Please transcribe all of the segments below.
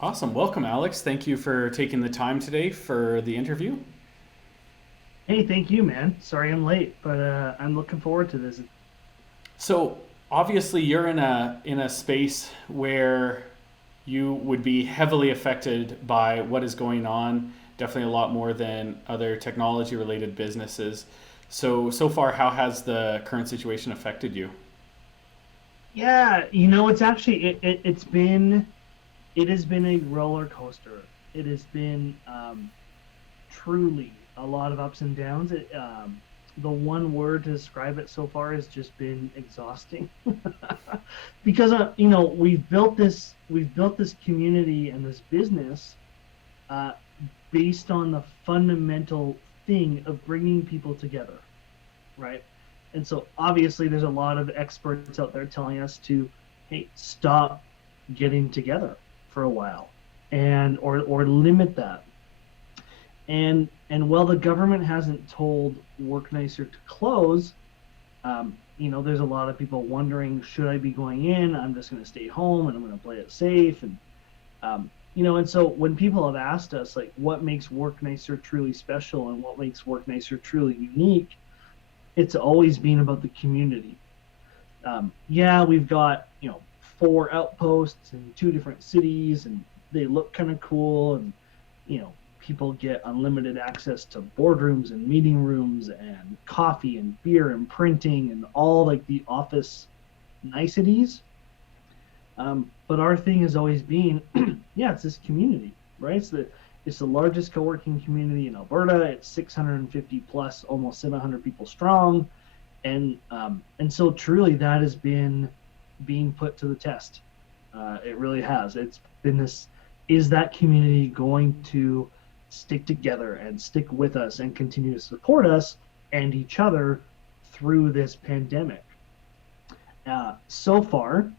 Awesome. Welcome, Alex. Thank you for taking the time today for the interview. Hey, thank you, man. Sorry I'm late, but I'm looking forward to this. So, obviously, you're in a space where you would be heavily affected by what is going on, definitely a lot more than other technology related businesses. So far, how has the current situation affected you? Yeah, it's actually it has been a roller coaster. It has been truly a lot of ups and downs. The one word to describe it so far has just been exhausting. Because we've built this community and this business uh, based on the fundamental thing of bringing people together, right? And so obviously there's a lot of experts out there telling us to, hey, stop getting together for a while and or limit that. And while the government hasn't told Work Nicer to close, there's a lot of people wondering, should I be going in? I'm just going to stay home and I'm going to play it safe. And so when people have asked us like what makes Work Nicer truly special and what makes Work Nicer truly unique, it's always been about the community. Yeah, we've got four outposts in two different cities, and they look kind of cool, and people get unlimited access to boardrooms and meeting rooms and coffee and beer and printing and all like the office niceties. But our thing has always been, yeah, it's this community, right? It's the largest co-working community in Alberta. It's 650 plus, almost 700 people strong, and so truly that has been being put to the test. It really has. It's been this: is that community going to stick together and stick with us and continue to support us and each other through this pandemic? So far,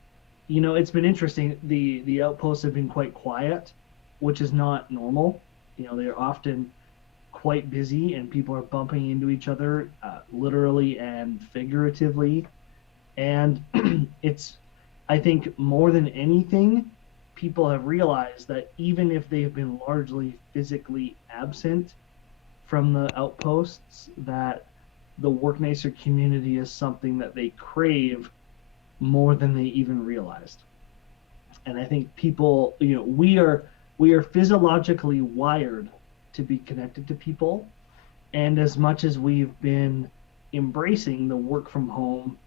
it's been interesting. The outposts have been quite quiet, which is not normal. They're often quite busy and people are bumping into each other, literally and figuratively. And it's, I think, more than anything, people have realized that even if they've been largely physically absent from the outposts, that the Work Nicer community is something that they crave more than they even realized. And I think people, we are physiologically wired to be connected to people. And as much as we've been embracing the work from home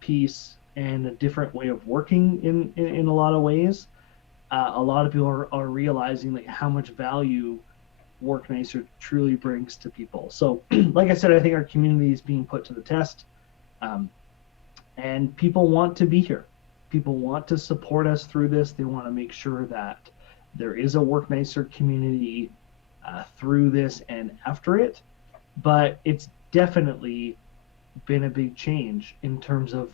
piece and a different way of working in a lot of ways, a lot of people are realizing like how much value Work Nicer truly brings to people. So, like I said, I think our community is being put to the test, um, and people want to be here. People want to support us through this. They want to make sure that there is a Work Nicer community through this and after it. But it's definitely been a big change in terms of,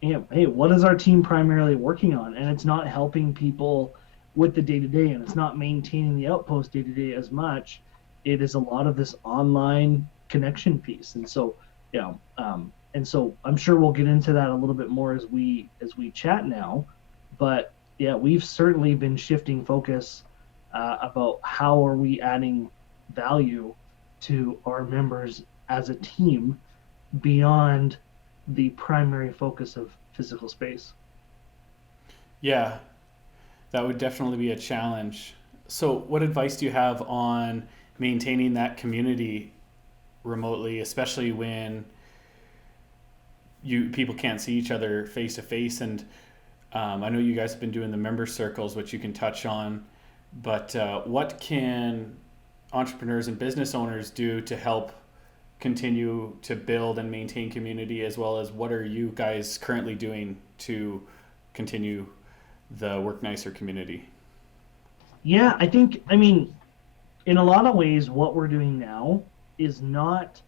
hey, what is our team primarily working on? And it's not helping people with the day to day, and it's not maintaining the outpost day to day as much. It is a lot of this online connection piece, and so I'm sure we'll get into that a little bit more as we chat now. But yeah, we've certainly been shifting focus about how are we adding value to our members as a team beyond the primary focus of physical space. Yeah, that would definitely be a challenge. So, what advice do you have on maintaining that community remotely, especially when you people can't see each other face to face? And I know you guys have been doing the member circles, which you can touch on, but what can entrepreneurs and business owners do to help continue to build and maintain community, as well as what are you guys currently doing to continue the Work Nicer community? Yeah, I mean, in a lot of ways, what we're doing now is not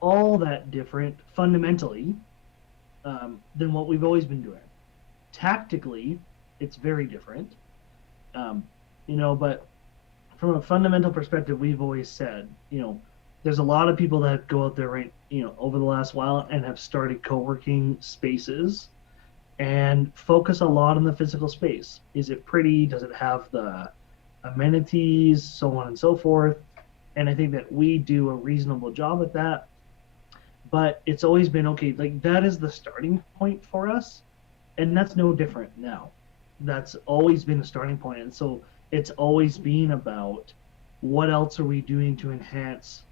all that different fundamentally than what we've always been doing. Tactically, it's very different, um, but from a fundamental perspective, we've always said, there's a lot of people that go out there right, over the last while and have started co-working spaces, and focus a lot on the physical space. Is it pretty? Does it have the amenities, so on and so forth? And I think that we do a reasonable job at that. But it's always been okay, like that is the starting point for us. And that's no different now. That's always been a starting point. And so it's always been about what else are we doing to enhance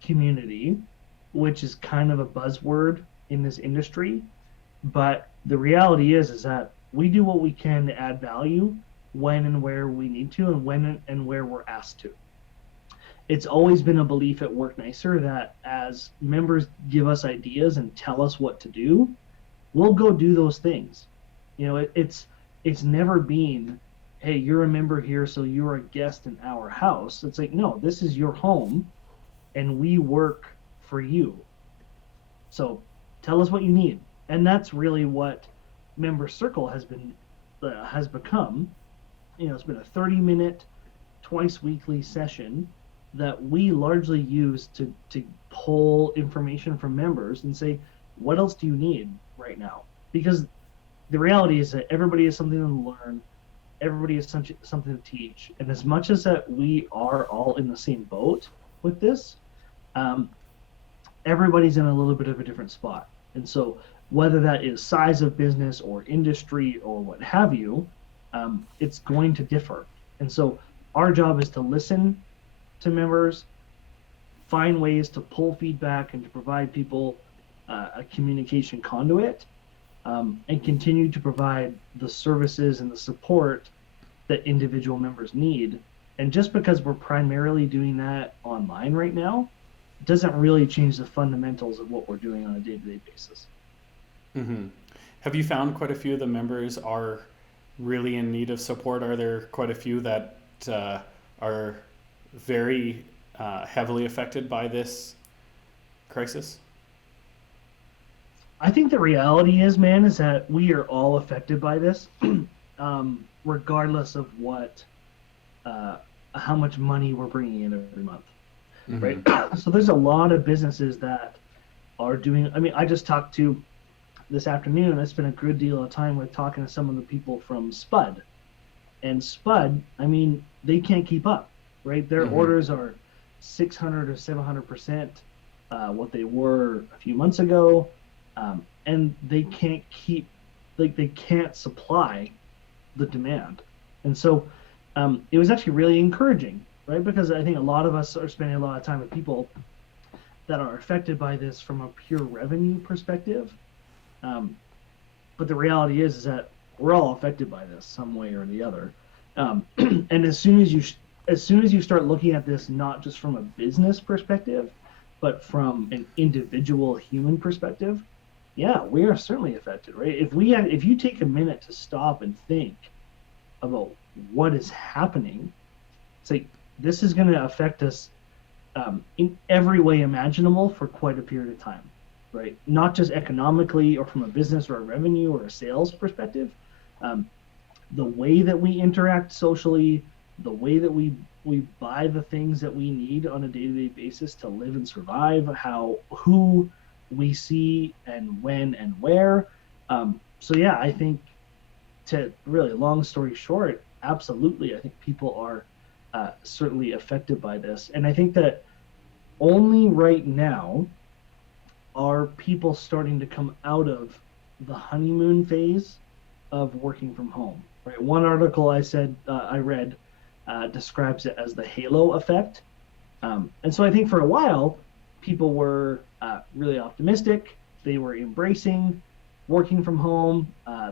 community, which is kind of a buzzword in this industry. But the reality is that we do what we can to add value when and where we need to, and when and where we're asked to. It's always been a belief at Work Nicer that as members give us ideas and tell us what to do, we'll go do those things. It's never been, hey, you're a member here, so you're a guest in our house. It's like, no, this is your home, and we work for you. So tell us what you need, and that's really what Member Circle has become. It's been a 30-minute, twice weekly session that we largely use to pull information from members and say, what else do you need right now? Because the reality is that everybody has something to learn, everybody has something to teach, and as much as that we are all in the same boat with this, um, everybody's in a little bit of a different spot. And so whether that is size of business or industry or what have you, it's going to differ. And so our job is to listen to members, find ways to pull feedback and to provide people a communication conduit, and continue to provide the services and the support that individual members need. And just because we're primarily doing that online right now doesn't really change the fundamentals of what we're doing on a day-to-day basis. Mm-hmm. Have you found quite a few of the members are really in need of support? Are there quite a few that are very heavily affected by this crisis? I think the reality is, man, is that we are all affected by this, regardless of how much money we're bringing in every month, right? Mm-hmm. So there's a lot of businesses that are doing. I mean, I just talked to this afternoon. I spent a good deal of time with talking to some of the people from Spud, and Spud, I mean, they can't keep up, right? Their Mm-hmm. orders are 600 or 700% what they were a few months ago, and they can't keep, like, they can't supply the demand. And so it was actually really encouraging, right? Because I think a lot of us are spending a lot of time with people that are affected by this from a pure revenue perspective. But the reality is that we're all affected by this some way or the other. And as soon as you start looking at this not just from a business perspective, but from an individual human perspective, yeah, we are certainly affected, right? If you take a minute to stop and think about what is happening, it's like this is going to affect us in every way imaginable for quite a period of time, right? Not just economically or from a business or a revenue or a sales perspective. Um, the way that we interact socially, the way that we buy the things that we need on a day-to-day basis to live and survive, who we see and when and where. So yeah, I think, to really long story short, absolutely, I think people are certainly affected by this, and I think that only right now are people starting to come out of the honeymoon phase of working from home. Right. One article I read describes it as the halo effect, and so I think for a while people were really optimistic. They were embracing working from home.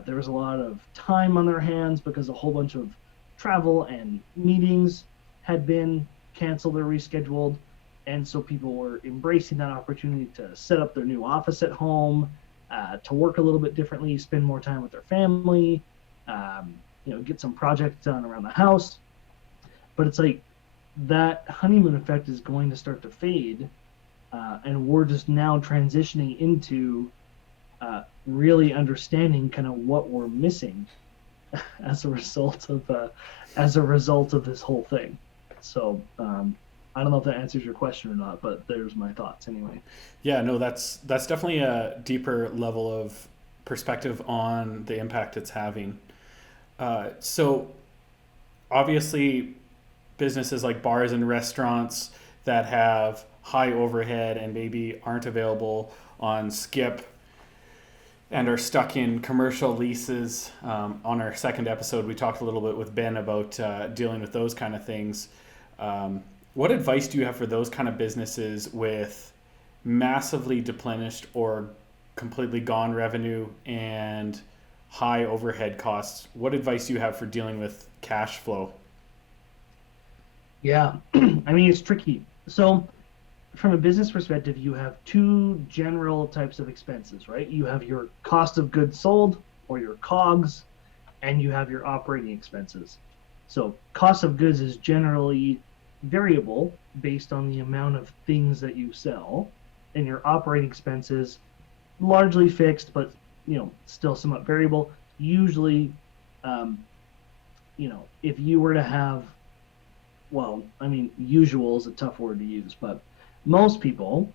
There was a lot of time on their hands because a whole bunch of travel and meetings had been canceled or rescheduled. And so people were embracing that opportunity to set up their new office at home, to work a little bit differently, spend more time with their family, get some projects done around the house. But it's like that honeymoon effect is going to start to fade, and we're just now transitioning into really understanding kind of what we're missing as a result of this whole thing. So I don't know if that answers your question or not, but there's my thoughts anyway. Yeah, no, that's definitely a deeper level of perspective on the impact it's having. So obviously, businesses like bars and restaurants that have high overhead and maybe aren't available on skip and are stuck in commercial leases. On our second episode, we talked a little bit with Ben about dealing with those kind of things. What advice do you have for those kind of businesses with massively deplenished or completely gone revenue and high overhead costs? What advice do you have for dealing with cash flow? Yeah, I mean, it's tricky. So, from a business perspective, you have two general types of expenses, right? You have your cost of goods sold or your COGS, and you have your operating expenses. So, cost of goods is generally variable based on the amount of things that you sell, and your operating expenses largely fixed, but still somewhat variable. Usually, um, if you were to have, well, I mean, usual is a tough word to use, but most people,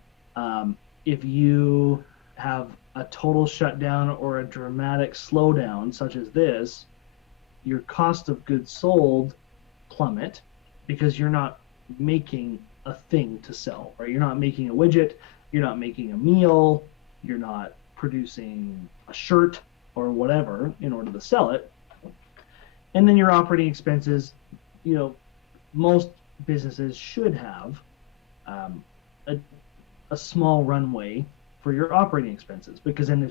if you have a total shutdown or a dramatic slowdown, such as this, your cost of goods sold plummet because you're not making a thing to sell, right? You're not making a widget, you're not making a meal, you're not producing a shirt or whatever in order to sell it. And then your operating expenses, most businesses should have um, a, a small runway for your operating expenses, because then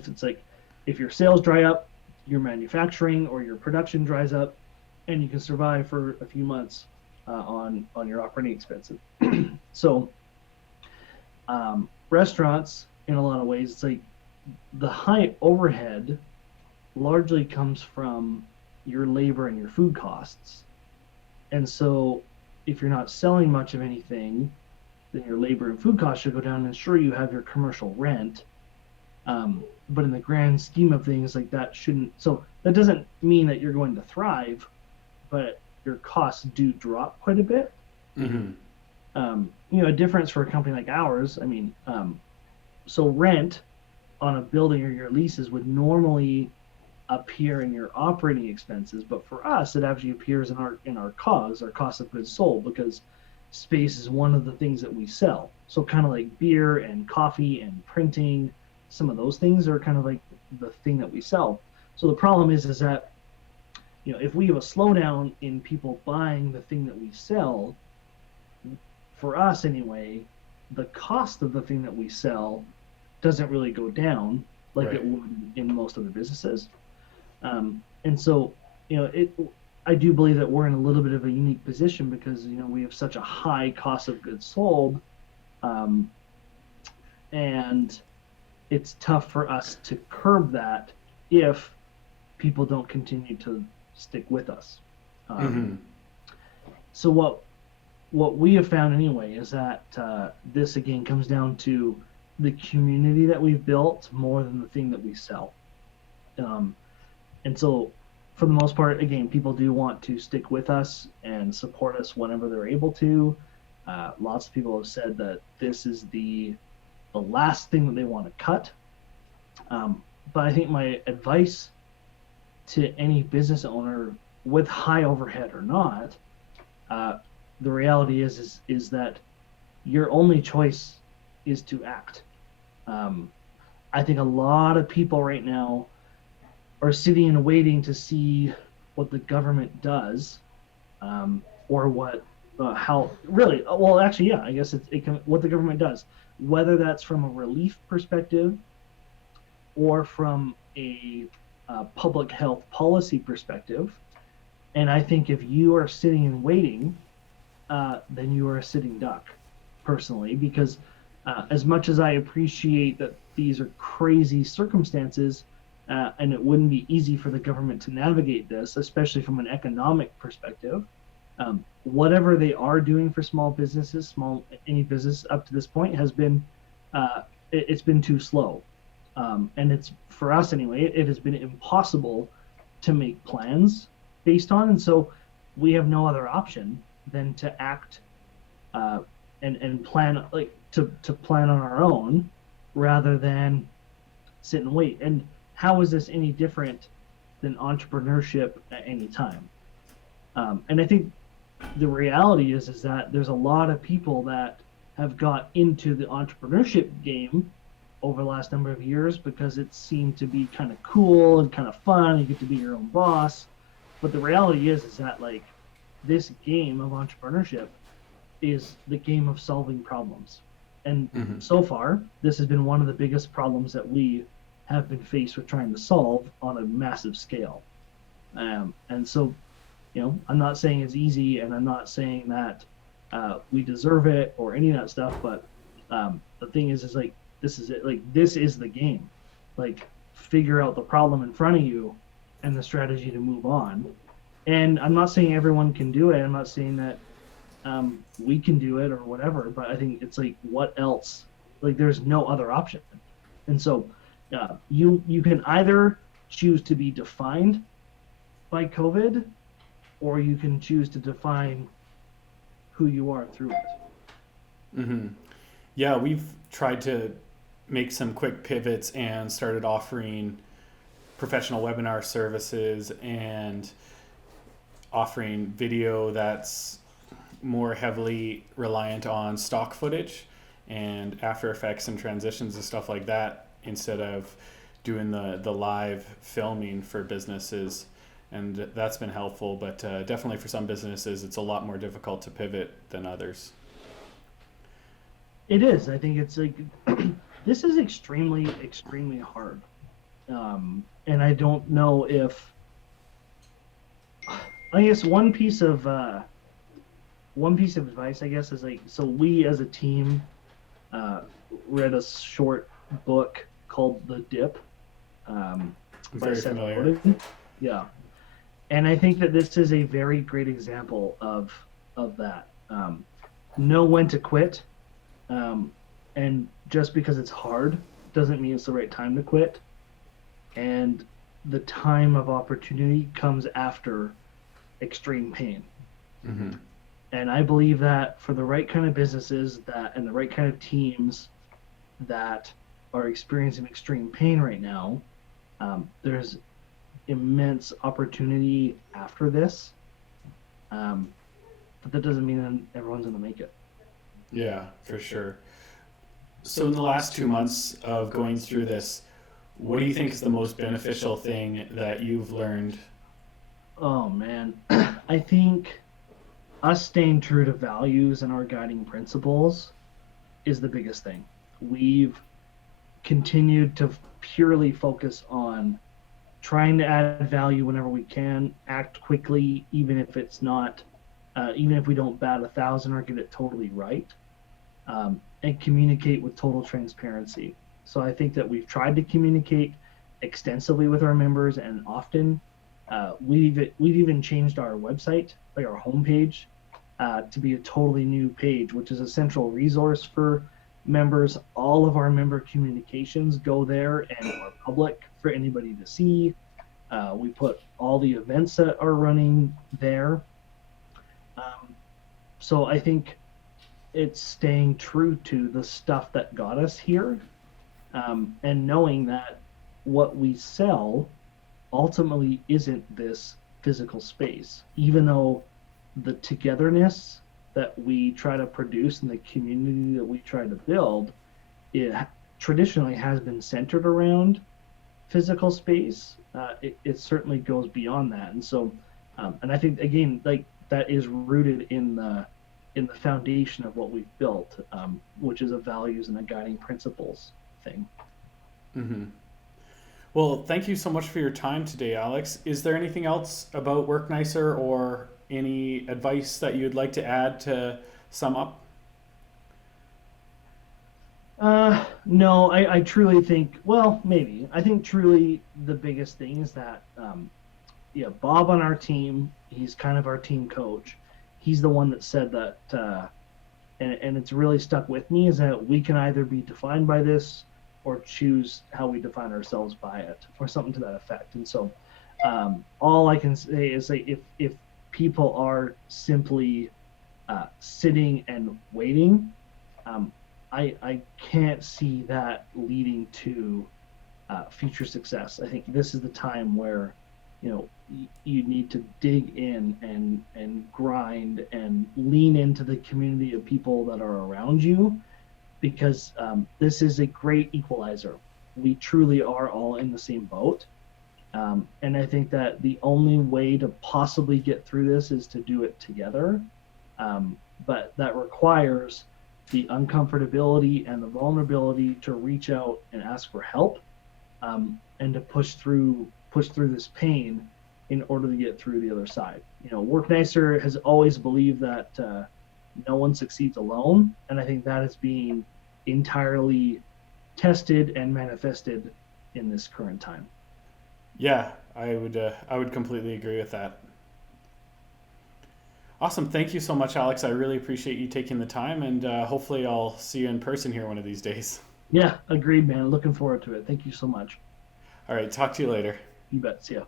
if your sales dry up, your manufacturing or your production dries up, and you can survive for a few months on your operating expenses. So restaurants, in a lot of ways, it's like the high overhead largely comes from your labor and your food costs. And so if you're not selling much of anything, then your labor and food costs should go down. And sure, you have your commercial rent, but in the grand scheme of things, like that shouldn't. So that doesn't mean that you're going to thrive, but your costs do drop quite a bit. Mm-hmm. A difference for a company like ours. I mean, so rent on a building or your leases would normally appear in your operating expenses, but for us, it actually appears in our COGS, our cost of goods sold, because space is one of the things that we sell. So kind of like beer and coffee and printing, some of those things are kind of like the thing that we sell. So the problem is that if we have a slowdown in people buying the thing that we sell, for us anyway, the cost of the thing that we sell doesn't really go down like Right. it would in most other businesses. And so, I do believe that we're in a little bit of a unique position because, we have such a high cost of goods sold. And it's tough for us to curb that if people don't continue to stick with us. Mm-hmm. So what we have found anyway is that this again comes down to the community that we've built more than the thing that we sell. And so for the most part, again, people do want to stick with us and support us whenever they're able to. Lots of people have said that this is the last thing that they want to cut. But I think my advice to any business owner, with high overhead or not, the reality is that your only choice is to act. I think a lot of people right now are sitting and waiting to see what the government does, or how really. Well, actually, yeah, I guess what the government does, whether that's from a relief perspective or from a public health policy perspective. And I think if you are sitting and waiting, then you are a sitting duck, personally, because as much as I appreciate that these are crazy circumstances, and it wouldn't be easy for the government to navigate this, especially from an economic perspective. Whatever they are doing for small businesses, any business up to this point has been, it's been too slow, and it's, for us anyway, it has been impossible to make plans based on, and so we have no other option than to act and plan, like to plan on our own rather than sit and wait. And how is this any different than entrepreneurship at any time? And I think the reality is that there's a lot of people that have got into the entrepreneurship game over the last number of years because it seemed to be kind of cool and kind of fun. You get to be your own boss. But the reality is that like this game of entrepreneurship is the game of solving problems. And Mm-hmm. so far, this has been one of the biggest problems that we have been faced with trying to solve on a massive scale. And so, I'm not saying it's easy, and I'm not saying that we deserve it or any of that stuff. But the thing is like this is it. Like this is the game. Like figure out the problem in front of you and the strategy to move on. And I'm not saying everyone can do it. I'm not saying that we can do it or whatever. But I think it's like, what else? Like there's no other option. And so you can either choose to be defined by COVID, or you can choose to define who you are through it. Mm-hmm. Yeah, we've tried to make some quick pivots and started offering professional webinar services and offering video that's more heavily reliant on stock footage and After Effects and transitions and stuff like that instead of doing the live filming for businesses. And that's been helpful, but definitely for some businesses, it's a lot more difficult to pivot than others. It is. I think it's like this is extremely, extremely hard. And I don't know if I guess one piece of advice I guess is like, so we as a team uh, read a short book called The Dip by Very Seth familiar. Godin. Yeah, and I think that this is a very great example of that. Know when to quit, and just because it's hard doesn't mean it's the right time to quit. And the time of opportunity comes after extreme pain. Mm-hmm. And I believe that for the right kind of businesses that and the right kind of teams that are experiencing extreme pain right now, there's immense opportunity after this. But that doesn't mean that everyone's going to make it. Yeah, for sure. So in the last 2 months of going through this, what do you think is the most beneficial thing that you've learned? Oh man, I think us staying true to values and our guiding principles is the biggest thing. We've continued to purely focus on trying to add value whenever we can, act quickly, even if it's not, even if we don't bat 1,000 or get it totally right, and communicate with total transparency. So I think that we've tried to communicate extensively with our members and often. We've even changed our website, like our homepage, to be a totally new page, which is a central resource for members. All of our member communications go there and are public for anybody to see. We put all the events that are running there. So I think it's staying true to the stuff that got us here, and knowing that what we sell ultimately isn't this physical space, even though the togetherness that we try to produce and the community that we try to build, it traditionally has been centered around physical space. It certainly goes beyond that, and so, and I think again, like that is rooted in the foundation of what we've built, which is a values and a guiding principles thing. Mm-hmm. Well, thank you so much for your time today, Alex. Is there anything else about Work Nicer or any advice that you'd like to add to sum up? No, I truly think, well, maybe. I think truly the biggest thing is that, yeah, Bob on our team, he's kind of our team coach. He's the one that said that, and it's really stuck with me, is that we can either be defined by this or choose how we define ourselves by it, or something to that effect. And so, all I can say is that if people are simply sitting and waiting, I can't see that leading to future success. I think this is the time where, you need to dig in and grind and lean into the community of people that are around you, because this is a great equalizer. We truly are all in the same boat. And I think that the only way to possibly get through this is to do it together. But that requires the uncomfortability and the vulnerability to reach out and ask for help, and to push through this pain in order to get through the other side. Work Nicer has always believed that no one succeeds alone, and I think that is being entirely tested and manifested in this current time. Yeah, I would completely agree with that. Awesome. Thank you so much, Alex. I really appreciate you taking the time, and hopefully I'll see you in person here one of these days. Yeah, agreed, man. Looking forward to it. Thank you so much. All right, talk to you later. You bet. See ya.